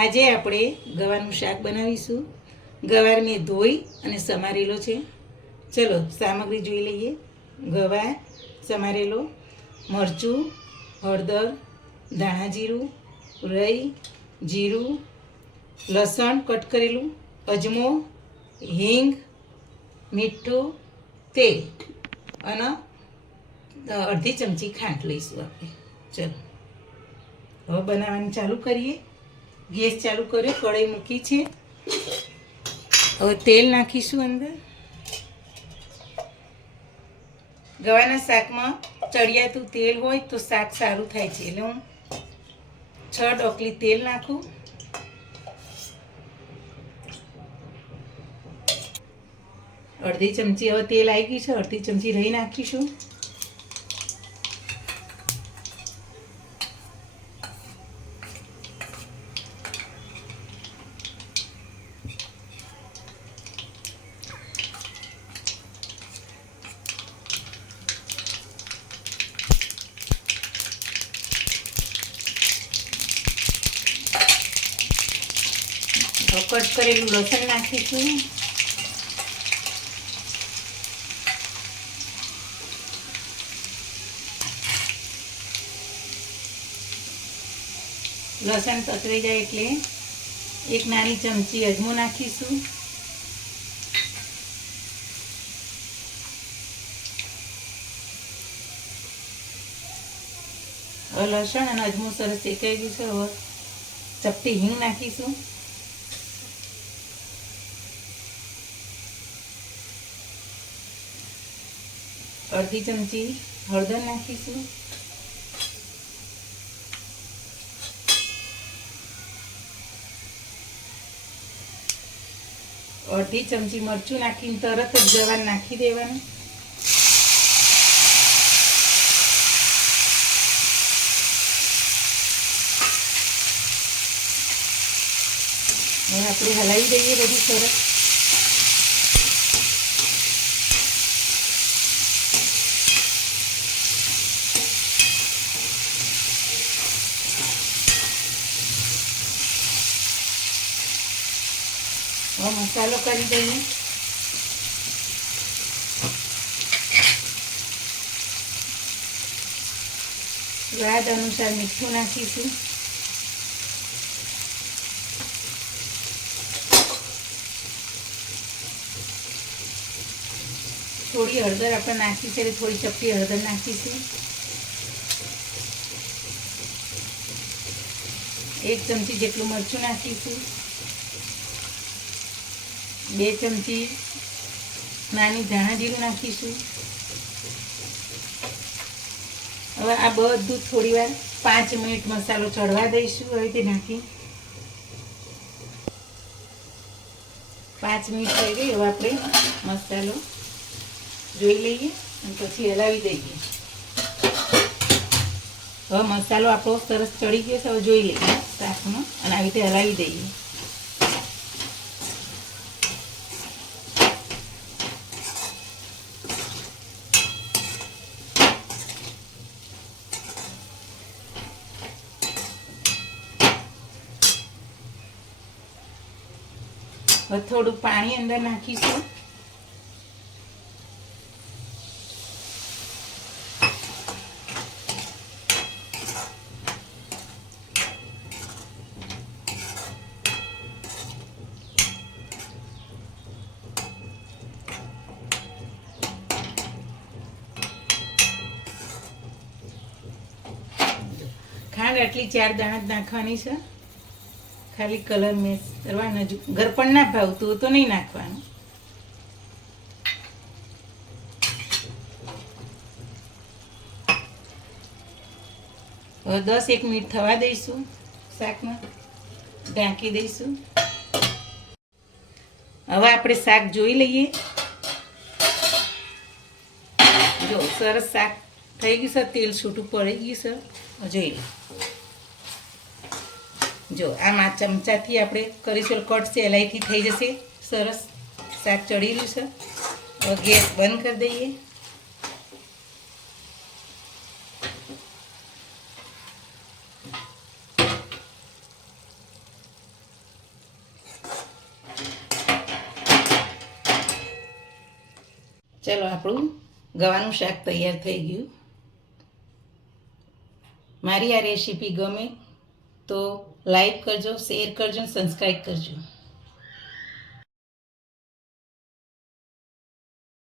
આજે આપણે ગવારનું શાક બનાવીશું. ગવાર મેં ધોઈ અને સમારેલો છે. ચલો સામગ્રી જોઈ લઈએ. ગવાર સમારેલો, મરચું, હળદર, ધાણા જીરું, રઈ, જીરું, લસણ કટ કરેલું, અજમો, હિંગ, મીઠું, તેલ અને અડધી ચમચી ખાંડ લઈશું આપણે. ચલો હવે બનાવવાનું ચાલુ કરીએ. ગેસ ચાલુ કર્યો, કઢાઈ મૂકી છે. હવે તેલ નાખીશું અંદર. ગવારના શાકમાં ચડિયાતું તેલ હોય તો શાક સારું થાય છે, એટલે હું 6 ડોકલી તેલ નાખું. અડધી ચમચી હવે તેલ આવી ગયું છે, અડધી ચમચી રહી નાખીશું. કટ કરેલું લસણ નાખીશું. લસણ તતરી જાય એટલે 1 નાની ચમચી અજમો નાખીશું. હવે લસણ અને અજમો સરસ શેકાઈ ગયું છે. હવે ચપટી હિંગ નાખીશું. અડધી ચમચી હળદર નાખીશું. અડધી ચમચી મરચું નાખીને તરત જ ગવાર નાખી દેવાનું. હવે આપણે હલાવી દઈએ બધું સરસ. હવે મસાલો કરી દઈએ. સ્વાદ અનુસાર મીઠું નાખીશું. થોડી હળદર આપણે નાખી છે, થોડી ચપટી હળદર નાખીશું. 1 ચમચી જેટલું મરચું નાખીશું. 2 ચમચી નાની ધાણા જીરું નાખીશું. હવે આ બધું થોડી વાર 5 મિનિટ મસાલો ચડવા દઈશું. હવે તે નાખી 5 મિનિટ થઈ ગઈ. હવે આપણે મસાલો જોઈ લઈએ અને પછી હલાવી દઈએ. હવે મસાલો આપણો સરસ ચડી ગયો છે. હવે જોઈ લઈએ શાકમાં અને આવી રીતે હલાવી દઈએ. હવે થોડું પાણી અંદર નાખીશું. ખાંડ આટલી 4 દાણા જ નાખવાની છે. ખાલી કલર મેચ કરવાનો. ઘર પણ ના ભાવતું તો નહીં નાખવાનું. હવે 10-1 મિનિટ થવા દઈશું. શાકમાં ઢાંકી દઈશું. હવે આપણે શાક જોઈ લઈએ. જો સરસ શાક થઈ ગયું છે. તેલ છૂટું પડી ગયું છે. જોઈ લો. જો આમાં ચમચાથી આપણે કરીશું કટ સહેલાઈથી થઈ જશે. સરસ શાક ચડેલું છે. હવે ગેસ બંધ કરી દઈએ. ચલો આપણું ગવાનું શાક તૈયાર થઈ ગયું. મારી આ રેસીપી ગમે તો લાઈક કરજો, શેર કરજો અને સબસ્ક્રાઈબ કરજો.